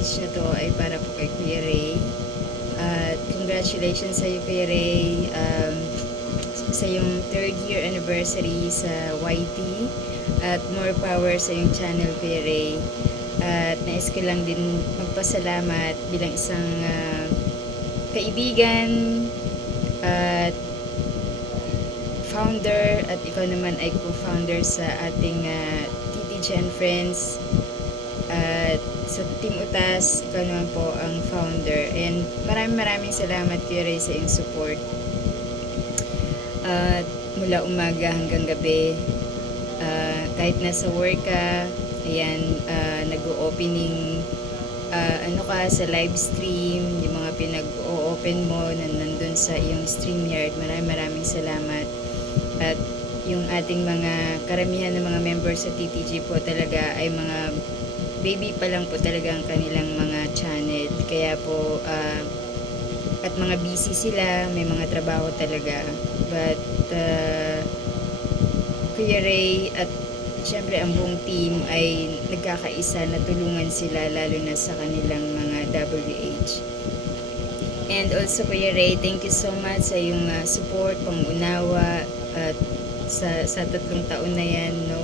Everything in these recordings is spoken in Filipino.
message na to ay para po kay Kuya Ray. At congratulations sa iyo, Kuya Ray, sa yung 3rd year anniversary sa YT. At more power sa yung channel, Kuya Ray. At nais ko lang din magpasalamat bilang isang kaibigan at founder, at ikaw naman ay co-founder sa ating TTG and Friends. At sa Team Utas, ikaw naman po ang founder. And maraming salamat, Kuya Ray, sa iyong support. At mula umaga hanggang gabi, kahit nasa work ka, ayan, nag-o-opening, ano ka, sa live stream, yung mga pinag-o-open mo na nandun sa iyong StreamYard. Maraming salamat. At yung ating mga karamihan ng mga members sa TTG po talaga ay mga baby pa lang po talaga ang kanilang mga channel. Kaya po, at mga busy sila, may mga trabaho talaga. But, Kuya Ray at syempre ang buong team ay nagkakaisa na tulungan sila, lalo na sa kanilang mga WH. And also, Kuya Ray, thank you so much sa iyong support, pangunawa, at sa 3 taon na yan, no?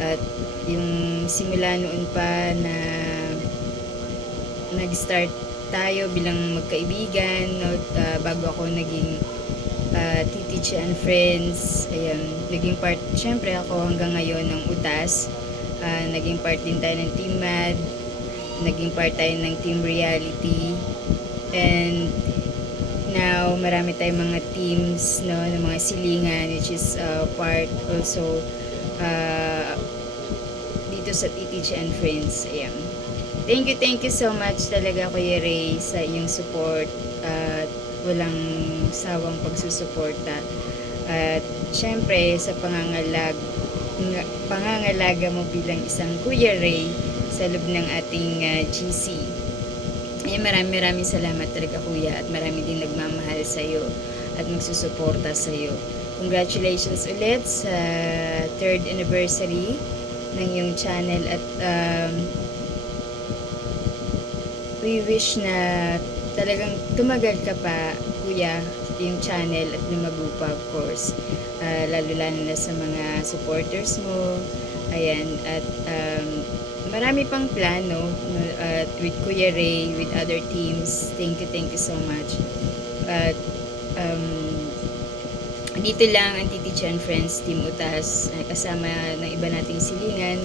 At yung simula noon pa na nag-start tayo bilang magkaibigan, no? Bago ako naging TTG and Friends, ayan, naging part, syempre ako hanggang ngayon ng Utas, naging part din tayo ng Team Mad, naging part tayo ng Team Reality, and now marami tayong mga teams, no, ng mga silingan, which is part also dito sa TTG and Friends. Ayan. Thank you so much talaga, Kuya Ray, sa iyong support at walang sawang pagsusuporta. At syempre sa pangangalaga mo bilang isang Kuya Ray sa loob ng ating GC. Ay, maraming salamat talaga, Kuya, at marami din nagmamahal sa iyo at magsusuporta sa iyo. Congratulations ulit sa 3rd anniversary ng iyong channel, at we wish na talagang tumagal ka pa, Kuya, yung channel, at lumago pa, of course. Lalo na sa mga supporters mo. Ayan, at marami pang plano, at with Kuya Ray, with other teams. Thank you so much. At dito lang ang TTG and Friends, Team Utas, kasama ng iba nating silingan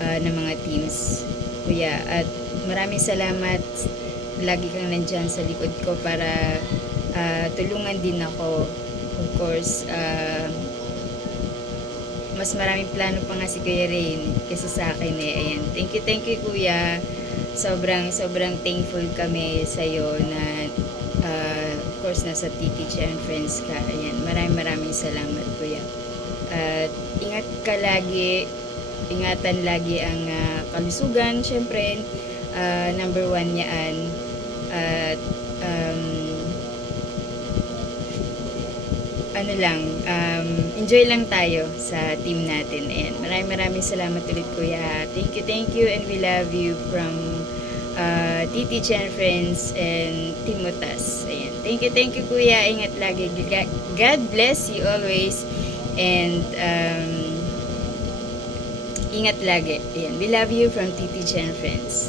ng mga teams, Kuya. At maraming salamat, lagi kang nandyan sa likod ko para tulungan din ako. Of course, mas maraming plano pa nga si Kuya Ray kaysa sa akin eh. Ayan. Thank you, Kuya. Sobrang thankful kami sa iyo na of course nasa TTG and Friends ka. Ayan. Maraming salamat, Kuya. At ingat ka lagi. Ingatan lagi ang kalusugan, syempre. Number 1 yan. At enjoy lang tayo sa team natin. Ayan. Maraming salamat ulit, Kuya. Thank you, and we love you from TTG and Friends and Team Utas. Ayan. Thank you, Kuya. Ingat lagi. God bless you always, and ingat lagi. Ayan. We love you from TTG and Friends.